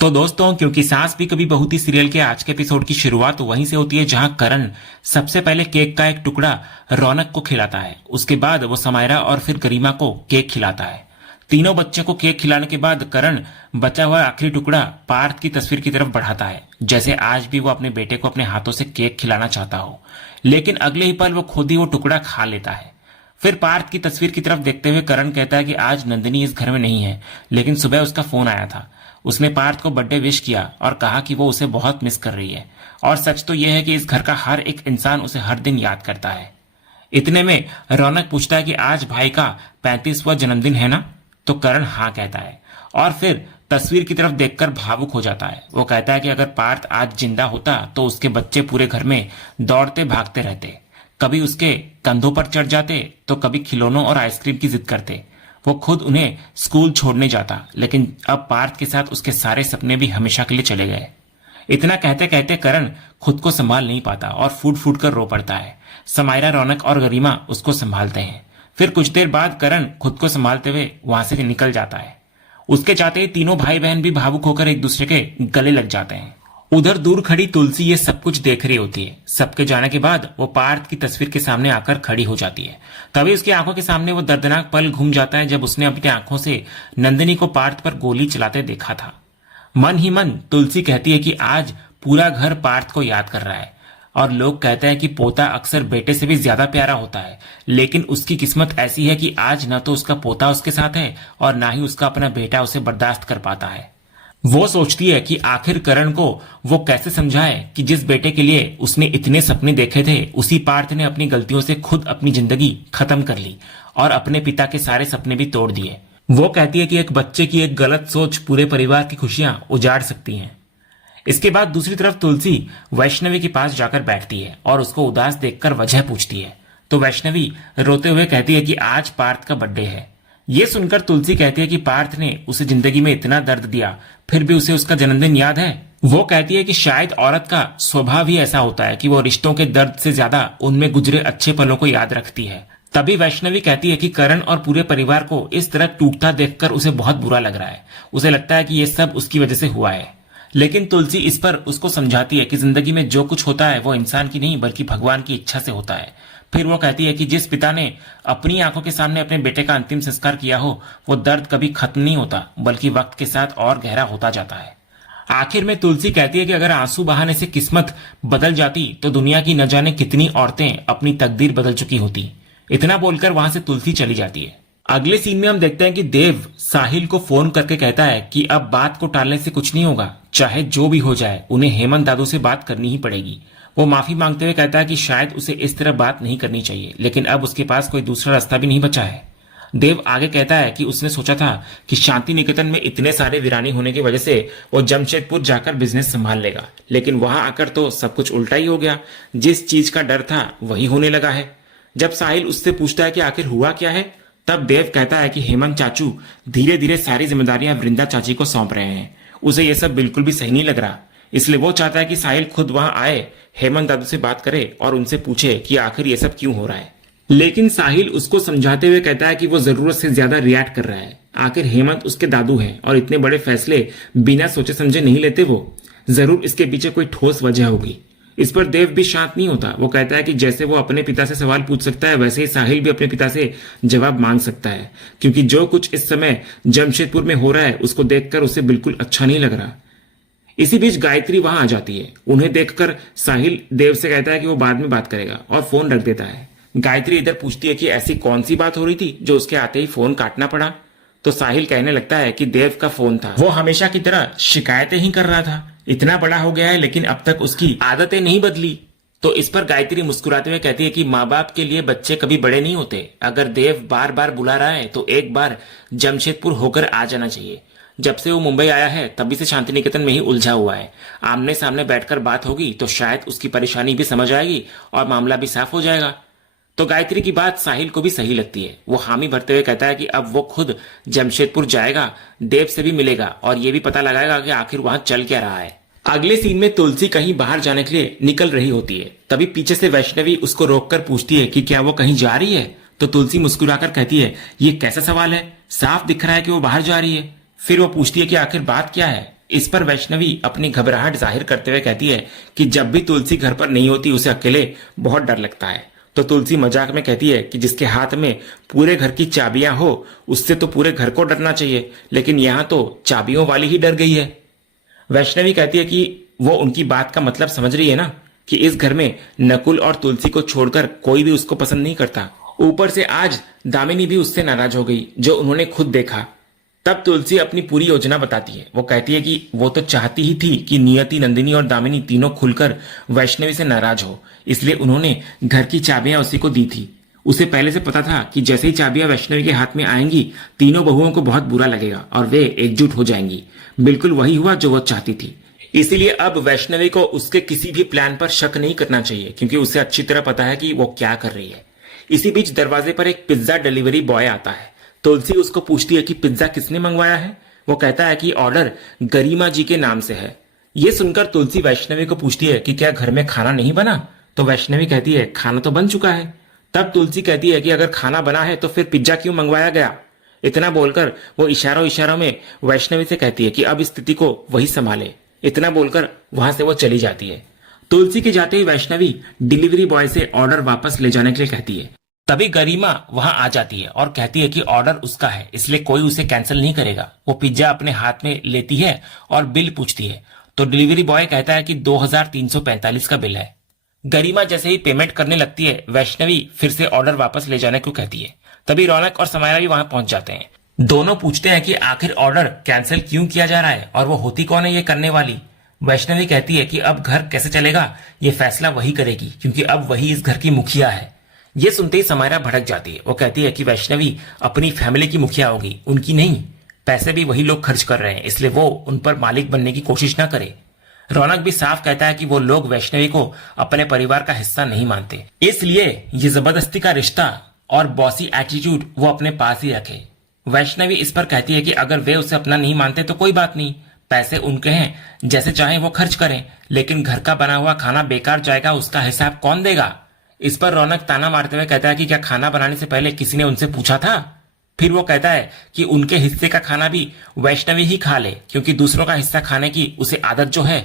तो दोस्तों, क्योंकि सास भी कभी बहू थी सीरियल के आज के एपिसोड की शुरुआत वहीं से होती है जहां करण सबसे पहले केक का एक टुकड़ा रौनक को खिलाता है। उसके बाद वो समायरा और फिर गरिमा को केक खिलाता है। तीनों बच्चे को केक खिलाने के बाद करण बचा हुआ आखिरी टुकड़ा पार्थ की तस्वीर की तरफ बढ़ाता है, जैसे आज भी वो अपने बेटे को अपने हाथों से केक खिलाना चाहता हो। लेकिन अगले ही पल वो खुद ही वो टुकड़ा खा लेता है। फिर पार्थ की तस्वीर की तरफ देखते हुए करण कहता है कि आज नंदिनी इस घर में नहीं है, लेकिन सुबह उसका फोन आया था। उसने पार्थ को बर्थडे विश किया और कहा कि वो उसे बहुत मिस कर रही है। और सच तो यह है कि इस घर का हर एक इंसान उसे हर दिन याद करता है। इतने में रौनक पूछता है कि आज भाई का 35वां जन्मदिन है ना? तो करण हाँ कहता है और फिर तस्वीर की तरफ देखकर भावुक हो जाता है। वो कहता है कि अगर पार्थ आज जिंदा होता तो उसके बच्चे पूरे घर में दौड़ते भागते रहते, कभी उसके कंधों पर चढ़ जाते तो कभी खिलौनों और आइसक्रीम की जिद करते। वो खुद उन्हें स्कूल छोड़ने जाता, लेकिन अब पार्थ के साथ उसके सारे सपने भी हमेशा के लिए चले गए। इतना कहते कहते करण खुद को संभाल नहीं पाता और फूट फूट कर रो पड़ता है। समायरा, रौनक और गरिमा उसको संभालते हैं। फिर कुछ देर बाद करण खुद को संभालते हुए वहां से निकल जाता है। उसके चाहते ही तीनों भाई बहन भी भावुक होकर एक दूसरे के गले लग जाते हैं। उधर दूर खड़ी तुलसी ये सब कुछ देख रही होती है। सबके जाने के बाद वो पार्थ की तस्वीर के सामने आकर खड़ी हो जाती है। तभी उसकी आंखों के सामने वो दर्दनाक पल घूम जाता है जब उसने अपनी आंखों से नंदिनी को पार्थ पर गोली चलाते देखा था। मन ही मन तुलसी कहती है कि आज पूरा घर पार्थ को याद कर रहा है। और लोग कहते हैं कि पोता अक्सर बेटे से भी ज्यादा प्यारा होता है, लेकिन उसकी किस्मत ऐसी है कि आज न तो उसका पोता उसके साथ है और ना ही उसका अपना बेटा उसे बर्दाश्त कर पाता है। वो सोचती है कि आखिर करण को वो कैसे समझाए कि जिस बेटे के लिए उसने इतने सपने देखे थे, उसी पार्थ ने अपनी गलतियों से खुद अपनी जिंदगी खत्म कर ली और अपने पिता के सारे सपने भी तोड़ दिए। वो कहती है कि एक बच्चे की एक गलत सोच पूरे परिवार की खुशियां उजाड़ सकती हैं। इसके बाद दूसरी तरफ तुलसी वैष्णवी के पास जाकर बैठती है और उसको उदास देखकर वजह पूछती है। तो वैष्णवी रोते हुए कहती है कि आज पार्थ का बर्थडे है। ये सुनकर तुलसी कहती है कि पार्थ ने उसे जिंदगी में इतना दर्द दिया, फिर भी उसे उसका जन्मदिन याद है। वो कहती है कि शायद औरत का स्वभाव ही ऐसा होता है कि वो रिश्तों के दर्द से ज्यादा उनमें गुजरे अच्छे पलों को याद रखती है। तभी वैष्णवी कहती है कि करण और पूरे परिवार को इस तरह टूटता देखकर उसे बहुत बुरा लग रहा है। उसे लगता है कि ये सब उसकी वजह से हुआ है। लेकिन तुलसी इस पर उसको समझाती है कि जिंदगी में जो कुछ होता है वो इंसान की नहीं बल्कि भगवान की इच्छा से होता है। फिर वो कहती है कि जिस पिता ने अपनी आंखों के सामने अपने बेटे का अंतिम संस्कार किया हो, वो दर्द कभी खत्म नहीं होता बल्कि वक्त के साथ और गहरा होता जाता है। आखिर में तुलसी कहती है कि अगर आंसू बहाने से किस्मत बदल जाती तो दुनिया की न जाने कितनी औरतें अपनी तकदीर बदल चुकी होती। इतना बोलकर वहां से तुलसी चली जाती है। अगले सीन में हम देखते हैं कि देव साहिल को फोन करके कहता है कि अब बात को टालने से कुछ नहीं होगा, चाहे जो भी हो जाए उन्हें हेमंत दादू से बात करनी ही पड़ेगी। वो माफी मांगते हुए कहता है कि शायद उसे इस तरह बात नहीं करनी चाहिए, लेकिन अब उसके पास कोई दूसरा रास्ता भी नहीं बचा है। देव आगे कहता है कि उसने सोचा था कि शांति निकेतन में इतने सारे वीरानी होने की वजह से वो जमशेदपुर जाकर बिजनेस संभाल लेगा, लेकिन वहां आकर तो सब कुछ उल्टा ही हो गया। जिस चीज का डर था वही होने लगा है। जब साहिल उससे पूछता है कि आखिर हुआ क्या है, तब देव कहता है कि हेमंत चाचू धीरे धीरे सारी जिम्मेदारियां वृंदा चाची को सौंप रहे हैं। उसे यह सब बिल्कुल भी सही नहीं लग रहा, इसलिए वो चाहता है कि साहिल खुद वहां आए, हेमंत दादू से बात करे और उनसे पूछे कि आखिर ये सब क्यों हो रहा है। लेकिन साहिल उसको समझाते हुए कहता है कि वो जरूरत से ज्यादा रिएक्ट कर रहा है। आखिर हेमंत उसके दादू हैं और इतने बड़े फैसले बिना सोचे समझे नहीं लेते। वो जरूर इसके पीछे कोई ठोस वजह होगी। इस पर देव भी शांत नहीं होता। वो कहता है कि जैसे वो अपने पिता से सवाल पूछ सकता है, वैसे ही साहिल भी अपने पिता से जवाब मांग सकता है, क्योंकि जो कुछ इस समय जमशेदपुर में हो रहा है उसको देखकर उसे बिल्कुल अच्छा नहीं लग रहा। इसी बीच गायत्री वहां आ जाती है। उन्हें देखकर साहिल देव से कहता है कि वो बाद में बात करेगा और फोन रख देता है। गायत्री इधर पूछती है कि ऐसी कौन सी बात हो रही थी जो उसके आते ही फोन काटना पड़ा। तो साहिल कहने लगता है कि देव का फोन था, वो हमेशा की तरह शिकायतें ही कर रहा था। इतना बड़ा हो गया है लेकिन अब तक उसकी आदतें नहीं बदली। तो इस पर गायत्री मुस्कुराते हुए कहती है कि माँ बाप के लिए बच्चे कभी बड़े नहीं होते। अगर देव बार बार बुला रहा है तो एक बार जमशेदपुर होकर आ जाना चाहिए। जब से वो मुंबई आया है तभी से शांति निकेतन में ही उलझा हुआ है। आमने सामने बैठकर बात होगी तो शायद उसकी परेशानी भी समझ आएगी और मामला भी साफ हो जाएगा। तो गायत्री की बात साहिल को भी सही लगती है। वो हामी भरते हुए कहता है कि अब वो खुद जमशेदपुर जाएगा, देव से भी मिलेगा और ये भी पता लगाएगा कि आखिर वहां चल क्या रहा है। अगले सीन में तुलसी कहीं बाहर जाने के लिए निकल रही होती है। तभी पीछे से वैष्णवी उसको रोककर पूछती है कि क्या वो कहीं जा रही है। तो तुलसी मुस्कुराकर कहती है, ये कैसा सवाल है, साफ दिख रहा है कि वो बाहर जा रही है। फिर वो पूछती है कि आखिर बात क्या है। इस पर वैष्णवी अपनी घबराहट जाहिर करते हुए कहती है कि जब भी तुलसी घर पर नहीं होती उसे अकेले बहुत डर लगता है। तो तुलसी मजाक में कहती है कि जिसके हाथ में पूरे घर की चाबियां हो उससे तो पूरे घर को डरना चाहिए, लेकिन यहाँ तो चाबियों वाली ही डर गई है। वैष्णवी कहती है कि वो उनकी बात का मतलब समझ रही है ना, कि इस घर में नकुल और तुलसी को छोड़कर कोई भी उसको पसंद नहीं करता। ऊपर से आज दामिनी भी उससे नाराज हो गई, जो उन्होंने खुद देखा। तब तुलसी अपनी पूरी योजना बताती है। वो कहती है कि वो तो चाहती ही थी कि नियति, नंदिनी और दामिनी तीनों खुलकर वैष्णवी से नाराज हो, इसलिए उन्होंने घर की चाबियां उसी को दी थी। उसे पहले से पता था कि जैसे ही चाबियां वैष्णवी के हाथ में आएंगी तीनों बहुओं को बहुत बुरा लगेगा और वे एकजुट हो जाएंगी। बिल्कुल वही हुआ जो वो चाहती थी। इसीलिए अब वैष्णवी को उसके किसी भी प्लान पर शक नहीं करना चाहिए, क्योंकि उसे अच्छी तरह पता है कि वो क्या कर रही है। इसी बीच दरवाजे पर एक पिज्जा डिलीवरी बॉय आता है। तुलसी उसको पूछती है कि पिज्जा किसने मंगवाया है। वो कहता है कि ऑर्डर गरिमा जी के नाम से है। ये सुनकर तुलसी वैष्णवी को पूछती है कि क्या घर में खाना नहीं बना। तो वैष्णवी कहती है खाना तो बन चुका है। तब तुलसी कहती है कि अगर खाना बना है तो फिर पिज्जा क्यों मंगवाया गया। इतना बोलकर वो इशारों इशारों में वैष्णवी से कहती है कि अब स्थिति को वही संभाले। इतना बोलकर वहां से वो चली जाती है। तुलसी के जाते ही वैष्णवी डिलीवरी बॉय से ऑर्डर वापस ले जाने के लिए कहती है। तभी गरिमा वहां आ जाती है और कहती है कि ऑर्डर उसका है, इसलिए कोई उसे कैंसिल नहीं करेगा। वो पिज्जा अपने हाथ में लेती है और बिल पूछती है। तो डिलीवरी बॉय कहता है कि 2345 का बिल है। गरिमा जैसे ही पेमेंट करने लगती है, वैष्णवी फिर से ऑर्डर वापस ले जाने को कहती है। तभी रौनक और समायरा भी वहां पहुंच जाते हैं। दोनों पूछते हैं कि आखिर ऑर्डर कैंसिल क्यों किया जा रहा है और वो होती कौन है ये करने वाली। वैष्णवी कहती है कि अब घर कैसे चलेगा ये फैसला वही करेगी, क्योंकि अब वही इस घर की मुखिया है। ये सुनते ही समायरा भड़क जाती है। वो कहती है कि वैष्णवी अपनी फैमिली की मुखिया होगी, उनकी नहीं। पैसे भी वही लोग खर्च कर रहे हैं, इसलिए वो उन पर मालिक बनने की कोशिश ना करे। रौनक भी साफ कहता है कि वो लोग वैष्णवी को अपने परिवार का हिस्सा नहीं मानते, इसलिए ये जबरदस्ती का रिश्ता और बॉसी एटीट्यूड वो अपने पास ही रखे। वैष्णवी इस पर कहती है कि अगर वे उसे अपना नहीं मानते तो कोई बात नहीं, पैसे उनके हैं, जैसे चाहे वो खर्च करें, लेकिन घर का बना हुआ खाना बेकार जाएगा उसका हिसाब कौन देगा। इस पर रौनक ताना मारते हुए कहता है कि क्या खाना बनाने से पहले किसी ने उनसे पूछा था। फिर वो कहता है कि उनके हिस्से का खाना भी वैष्णवी ही खा ले, क्योंकि दूसरों का हिस्सा खाने की उसे आदत जो है।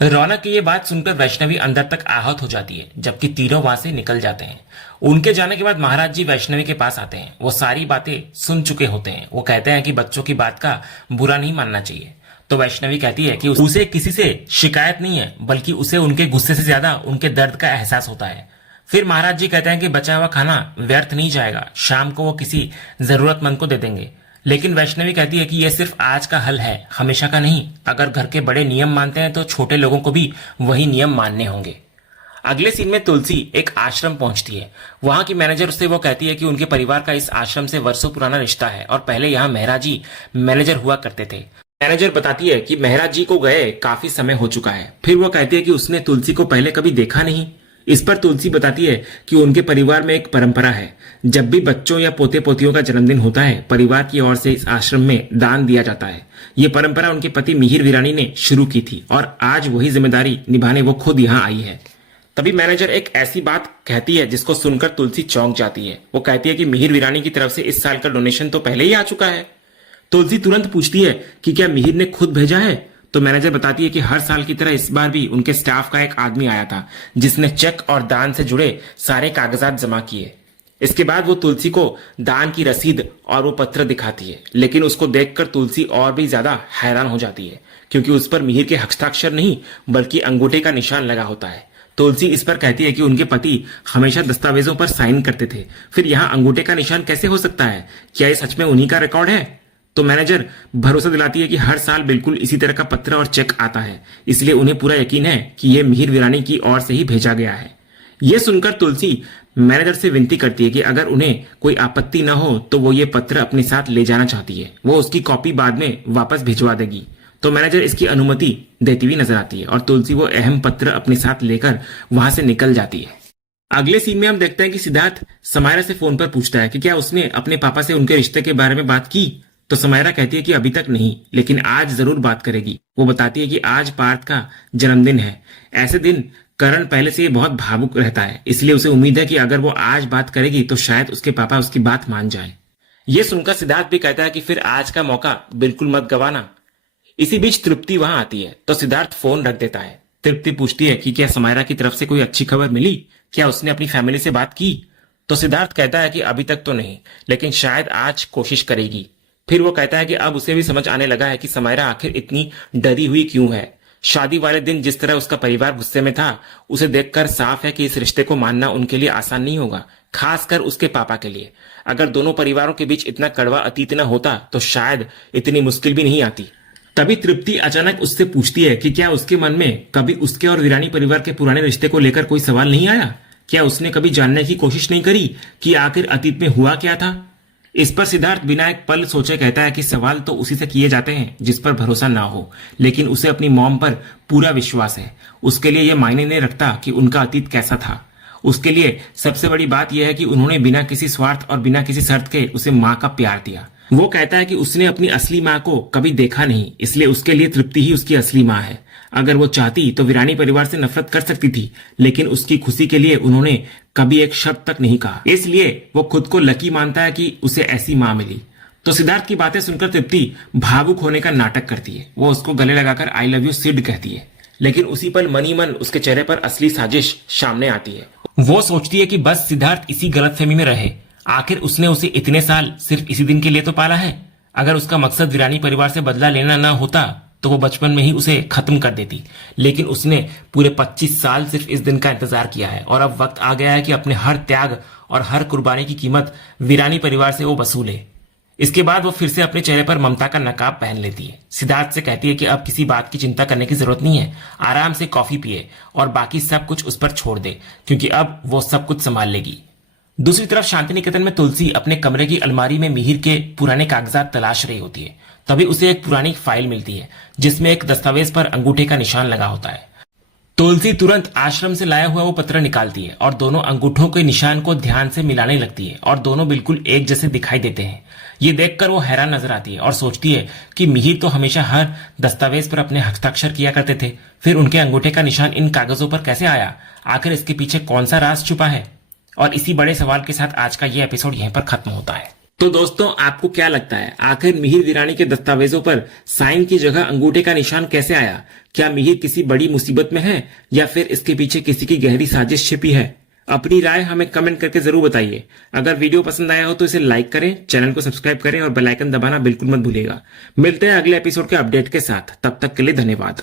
रौनक की ये बात सुनकर वैष्णवी अंदर तक आहत हो जाती है, जबकि तीनों वहां से निकल जाते हैं। उनके जाने के बाद महाराज जी वैष्णवी के पास आते हैं। वो सारी बातें सुन चुके होते हैं। वो कहते हैं कि बच्चों की बात का बुरा नहीं मानना चाहिए। तो वैष्णवी कहती है कि उसे किसी से शिकायत नहीं है, बल्कि उसे उनके गुस्से से ज्यादा उनके दर्द का एहसास होता है। फिर महाराज जी कहते हैं कि बचा हुआ खाना व्यर्थ नहीं जाएगा, शाम को वो किसी जरूरतमंद को दे देंगे। लेकिन वैष्णवी कहती है कि यह सिर्फ आज का हल है, हमेशा का नहीं। अगर घर के बड़े नियम मानते हैं तो छोटे लोगों को भी वही नियम मानने होंगे। अगले सीन में तुलसी एक आश्रम पहुंचती है। वहां की मैनेजर उससे वो कहती है कि उनके परिवार का इस आश्रम से वर्षों पुराना रिश्ता है और पहले यहाँ मेहरा जी मैनेजर हुआ करते थे। मैनेजर बताती है कि मेहरा जी को गए काफी समय हो चुका है। फिर वो कहती है कि उसने तुलसी को पहले कभी देखा नहीं। इस पर तुलसी बताती है कि उनके परिवार में एक परंपरा है, जब भी बच्चों या पोते पोतियों का जन्मदिन होता है परिवार की ओर से इस आश्रम में दान दिया जाता है। ये परंपरा उनके पति मिहिर वीरानी ने शुरू की थी और आज वही जिम्मेदारी निभाने वो खुद यहाँ आई है। तभी मैनेजर एक ऐसी बात कहती है जिसको सुनकर तुलसी चौंक जाती है। वो कहती है कि मिहिर वीरानी की तरफ से इस साल का डोनेशन तो पहले ही आ चुका है। तुलसी तुरंत पूछती है कि क्या मिहिर ने खुद भेजा है। तो मैनेजर बताती है कि हर साल की तरह इस बार भी उनके स्टाफ का एक आदमी आया था, जिसने चेक और दान से जुड़े सारे कागजात जमा किए। इसके बाद वो तुलसी को दान की रसीद और वो पत्र दिखाती है, लेकिन उसको देखकर तुलसी और भी ज्यादा हैरान हो जाती है, क्योंकि उस पर मिहिर के हस्ताक्षर नहीं बल्कि अंगूठे का निशान लगा होता है। तुलसी इस पर कहती है कि उनके पति हमेशा दस्तावेजों पर साइन करते थे, फिर यहाँ अंगूठे का निशान कैसे हो सकता है, क्या ये सच में उन्हीं का रिकॉर्ड है। तो मैनेजर भरोसा दिलाती है कि हर साल बिल्कुल इसी तरह का पत्र और चेक आता है, इसलिए उन्हें पूरा यकीन है कि यह मिहिर वीरानी की ओर से ही भेजा गया है। यह सुनकर तुलसी मैनेजर से विनती करती है कि अगर उन्हें कोई आपत्ति न हो तो वो ये पत्र अपने साथ ले जाना चाहती है। वो उसकी कॉपी बाद में वापस भिजवा देगी। तो मैनेजर इसकी अनुमति देती हुई नजर आती है और तुलसी वो अहम पत्र अपने साथ लेकर वहां से निकल जाती है। अगले सीन में हम देखते हैं कि सिद्धार्थ समायरा से फोन पर पूछता है कि क्या उसने अपने पापा से उनके रिश्ते के बारे में बात की। तो समायरा कहती है कि अभी तक नहीं, लेकिन आज जरूर बात करेगी। वो बताती है कि आज पार्थ का जन्मदिन है। ऐसे दिन करण पहले से ही बहुत भावुक रहता है, इसलिए उसे उम्मीद है कि अगर वो आज बात करेगी तो शायद उसके पापा उसकी बात मान जाए। ये सुनकर सिद्धार्थ भी कहता है कि फिर आज का मौका बिल्कुल मत गवाना। इसी बीच तृप्ति वहां आती है तो सिद्धार्थ फोन रख देता है। तृप्ति पूछती है कि क्या समायरा की तरफ से कोई अच्छी खबर मिली, क्या उसने अपनी फैमिली से बात की। तो सिद्धार्थ कहता है कि अभी तक तो नहीं, लेकिन शायद आज कोशिश करेगी। फिर वो कहता है कि अब उसे भी समझ आने लगा है कि समायरा आखिर इतनी डरी हुई क्यों है। शादी वाले दिन जिस तरह उसका परिवार गुस्से में था, उसे देखकर साफ है कि इस रिश्ते को मानना उनके लिए आसान नहीं होगा, खासकर उसके पापा के लिए। अगर दोनों परिवारों के बीच इतना कड़वा अतीत न होता तो शायद इतनी मुश्किल भी नहीं आती। तभी तृप्ति अचानक उससे पूछती है कि क्या उसके मन में कभी उसके और वीरानी परिवार के पुराने रिश्ते को लेकर कोई सवाल नहीं आया। क्या उसने कभी जानने की कोशिश नहीं करी कि आखिर अतीत में हुआ क्या था। इस पर सिद्धार्थ बिना एक पल सोचे कहता है कि सवाल तो उसी से किए जाते हैं जिस पर भरोसा ना हो, लेकिन उसे अपनी मॉम पर पूरा विश्वास है। उसके लिए यह मायने नहीं रखता कि उनका अतीत कैसा था। उसके लिए सबसे बड़ी बात यह है कि उन्होंने बिना किसी स्वार्थ और बिना किसी शर्त के उसे माँ का प्यार दिया। वो कहता है कि उसने अपनी असली माँ को कभी देखा नहीं, इसलिए उसके लिए तृप्ति ही उसकी असली माँ है। अगर वो चाहती तो वीरानी परिवार से नफरत कर सकती थी, लेकिन उसकी खुशी के लिए उन्होंने कभी एक शब्द तक नहीं कहा। इसलिए वो खुद को लकी मानता है कि उसे ऐसी माँ मिली। तो सिद्धार्थ की बातें सुनकर तृप्ति भावुक होने का नाटक करती है। वो उसको गले लगाकर आई लव यू सिड कहती है, लेकिन उसी पल मन ही मन उसके चेहरे पर असली साजिश सामने आती है। वो सोचती है कि बस सिद्धार्थ इसी गलतफहमी में रहे। आखिर उसने उसे इतने साल सिर्फ इसी दिन के लिए तो पाला है। अगर उसका मकसद वीरानी परिवार से बदला लेना ना होता तो वो बचपन में ही उसे खत्म कर देती, लेकिन उसने पूरे 25 साल सिर्फ इस दिन का इंतजार किया है और अब वक्त आ गया है कि अपने हर त्याग और हर कुर्बानी की कीमत वीरानी परिवार से वो वसूले। इसके बाद वो फिर से अपने चेहरे पर ममता का नकाब पहन लेती है। सिद्धार्थ से कहती है कि अब किसी बात की चिंता करने की जरूरत नहीं है, आराम से कॉफी पिए और बाकी सब कुछ उस पर छोड़ दे, क्योंकि अब वो सब कुछ संभाल लेगी। दूसरी तरफ शांति निकेतन में तुलसी अपने कमरे की अलमारी में मिहिर के पुराने कागजात तलाश रही होती है। तभी उसे एक पुरानी फाइल मिलती है जिसमें एक दस्तावेज पर अंगूठे का निशान लगा होता है। तुलसी तुरंत आश्रम से लाया हुआ वो पत्र निकालती है और दोनों अंगूठों के निशान को ध्यान से मिलाने लगती है और दोनों बिल्कुल एक जैसे दिखाई देते हैं। ये देखकर वो हैरान नजर आती है और सोचती है कि मिहिर तो हमेशा हर दस्तावेज पर अपने हस्ताक्षर किया करते थे, फिर उनके अंगूठे का निशान इन कागजों पर कैसे आया। आखिर इसके पीछे कौन सा राज छुपा है। और इसी बड़े सवाल के साथ आज का ये एपिसोड यहीं पर खत्म होता है। तो दोस्तों, आपको क्या लगता है आखिर मिहिर वीरानी के दस्तावेजों पर साइन की जगह अंगूठे का निशान कैसे आया। क्या मिहिर किसी बड़ी मुसीबत में है या फिर इसके पीछे किसी की गहरी साजिश छिपी है। अपनी राय हमें कमेंट करके जरूर बताइए। अगर वीडियो पसंद आया हो तो इसे लाइक करें, चैनल को सब्सक्राइब करें और बेल आइकन दबाना बिल्कुल मत भूलिएगा। मिलते हैं अगले एपिसोड के अपडेट के साथ, तब तक के लिए धन्यवाद।